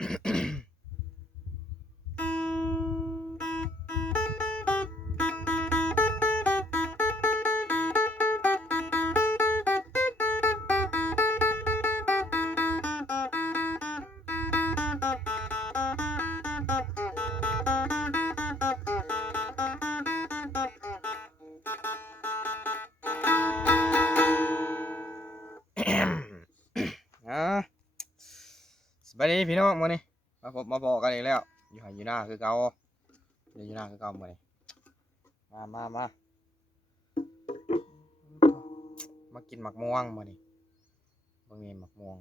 สวัสดีพี่น้องมื้อนี้มาบอกกันอีกแล้วอยู่ไหอยู่หน้าคือเก่าอยู่หน้าคือเก่ามื้อนี้มากินหมักม่วงมื้อนี้บ่มีหมักม่วง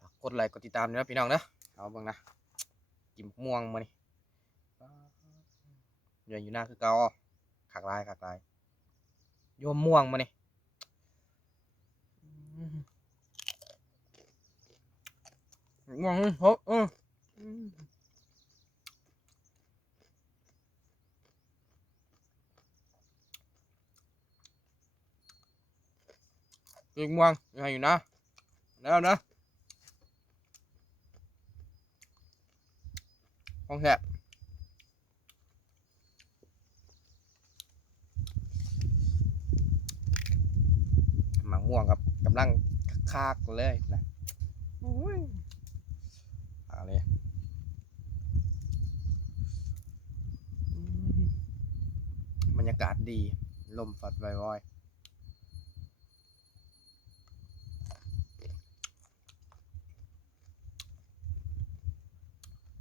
ฝากกดไลค์กดติดตามด้วยนะพี่น้องเด้อเอาเบิ่งนะกินหมักม่วงมื้อนี้อยู่หน้าคือเก่าคักหลายอยู่มะม่วงมื้อนี้ม่วงโหกินม่วงอยู่นะแล้วนะของแท้หมักม่วงครับกำลังคักเลยนะโอ้ยอะไรบรรยากาศดีลมพัดว่อยๆ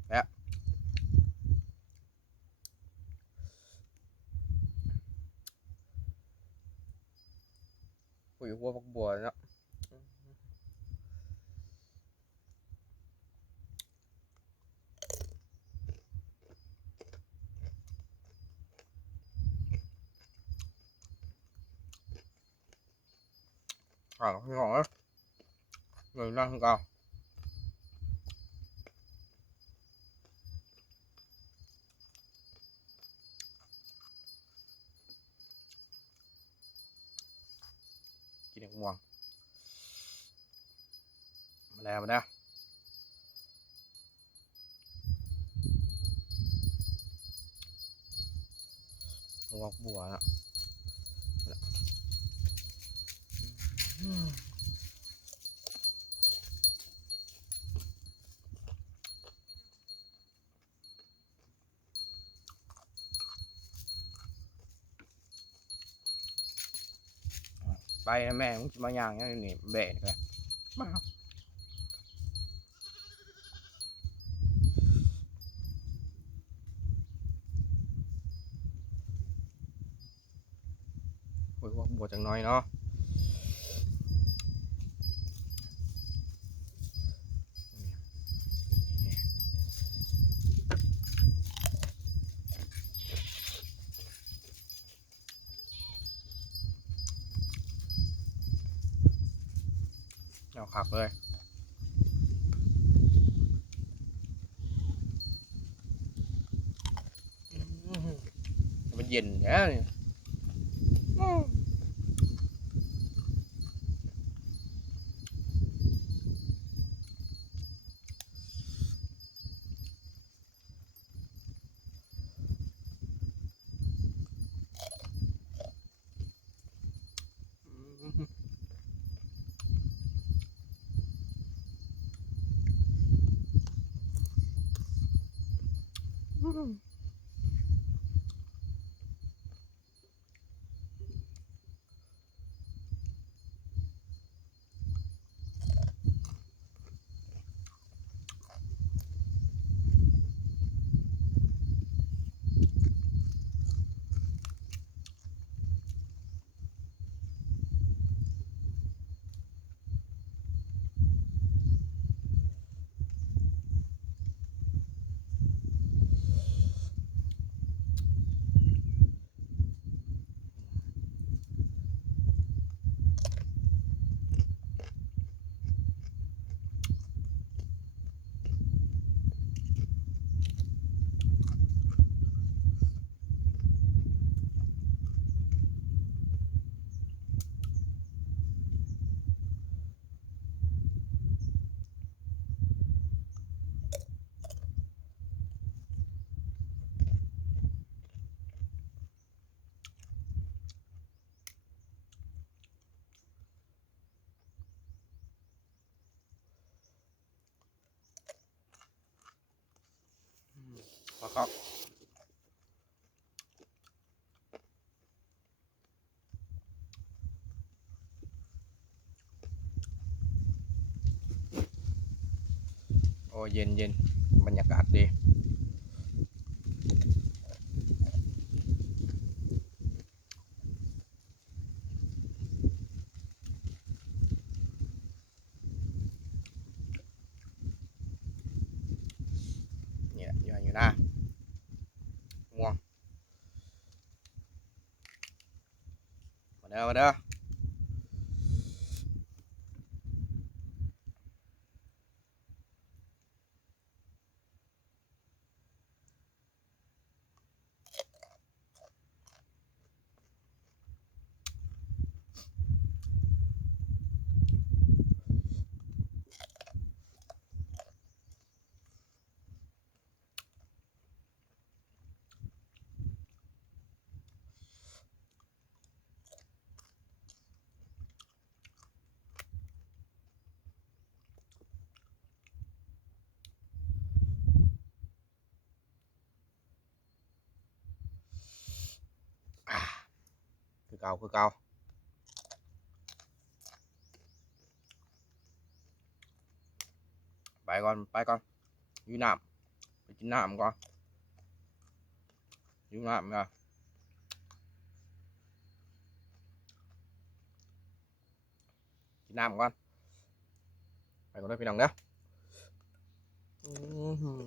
และปุ๋ยหัวผักบัวเนาะพี่ของเลยเงินนั่งเก่ากินหมักม่วงมาแล้วหัวผักบัวเนาะไปนะแม่มึงมาย่างอย่างนี้เบะเลยมาปุ๋ยหัวผักบัวจังน้อยเนาะเอาขับเลยมันเย็นแค่นี้ แล้วก็โอ้เย็นเย็นบรรยากาศดีนี่แหละอยู่หน้าม่วงมาเด้อมาเด้ออ่าคือเก่าคือเก่าไปก่อนไปก่อนอยู่น้ำไปกินน้ำก่อนอยู่น้ำก่อนกินน้ำก่อนไปก่อนเลยพี่น้องเด้ออื้อหือ